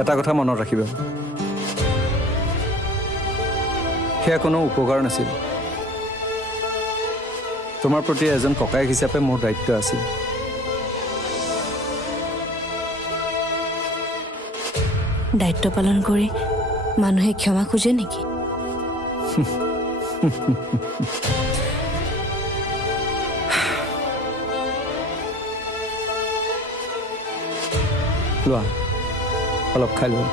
এটা কথা মনত ৰাখিবা, সেয়া কোনো উপকাৰ নাছিল। তোমাৰ প্ৰতি এজন ককায়েক হিচাপে মোৰ দায়িত্ব আছিল। দায়িত্ব পালন কৰি মানুহে ক্ষমা খোজে নেকি? লোৱা, অলপ খাই লোৱা।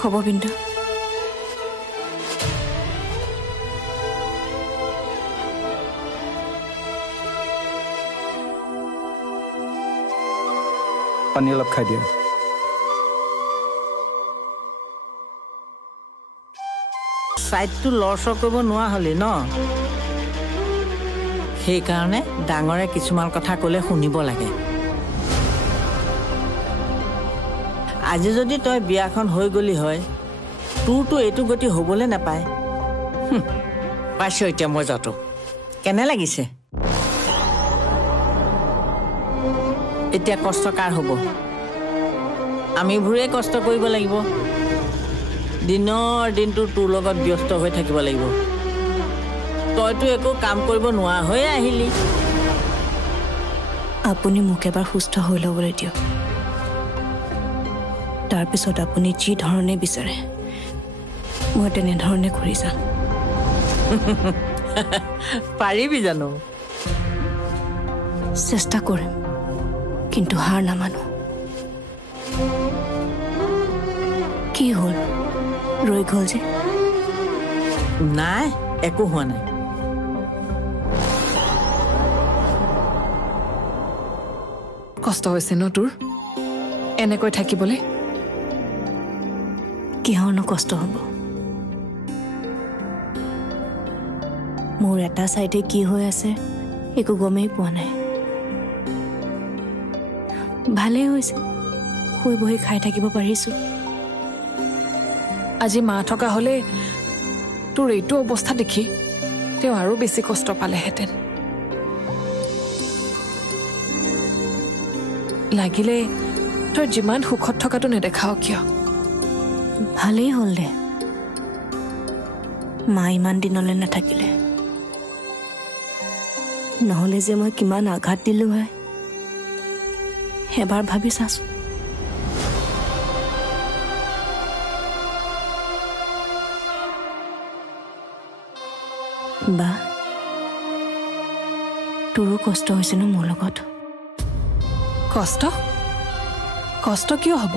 হ'ব বিন্দু। পানী অলপ খাই দিয়া। চাইডটো লৰচৰ কৰিব নোৱাৰা হলি ন, সেইকাৰণে ডাঙৰে কিছুমান কথা ক'লে শুনিব লাগে। আজি যদি তই বিয়াখন হৈ গলি হয়, তোৰতো এইটো গতি হ'বলৈ নাপায়। পাইছ এতিয়া মই যাতো কেনে লাগিছে? এতিয়া কষ্ট কাৰ হ'ব? আমিবোৰে কষ্ট কৰিব লাগিব। দিনৰ দিনটো তোৰ লগত ব্যস্ত হৈ থাকিব লাগিব। তইতো একো কাম কৰিব নোৱাৰা হৈ আহিলি। আপুনি মোক এবাৰ সুস্থ হৈ ল'বলৈ দিয়ক, তাৰপিছত আপুনি যি ধৰণে বিচাৰে মই তেনেধৰণে কৰি যাম। পাৰিবি জানো? চেষ্টা কৰিম, কিন্তু হাৰ নামানো। কি হ'ল, ৰৈ গ'ল যে? নাই, একো হোৱা নাই। কষ্ট হৈছে ন তোৰ এনেকৈ থাকিবলৈ? কিহৰনো কষ্ট হ'ব? মোৰ এটা চাইডে কি হৈ আছে একো গমেই পোৱা নাই। ভালেই হৈছে, শুই বহি খাই থাকিব পাৰিছো। আজি মা থকা হ'লে তোৰ এইটো অৱস্থা দেখি তেওঁ আৰু বেছি কষ্ট পালেহেঁতেন। লাগিলে তই যিমান সুখত থকাটো নেদেখাও কিয়। ভালেই হ'ল দে, মা ইমান দিনলৈ নাথাকিলে। নহ'লে যে মই কিমান আঘাত দিলো হয়, এবাৰ ভাবি চাচোন। বা তোৰো কষ্ট হৈছে ন মোৰ লগত? কষ্ট? কষ্ট কিয় হ'ব?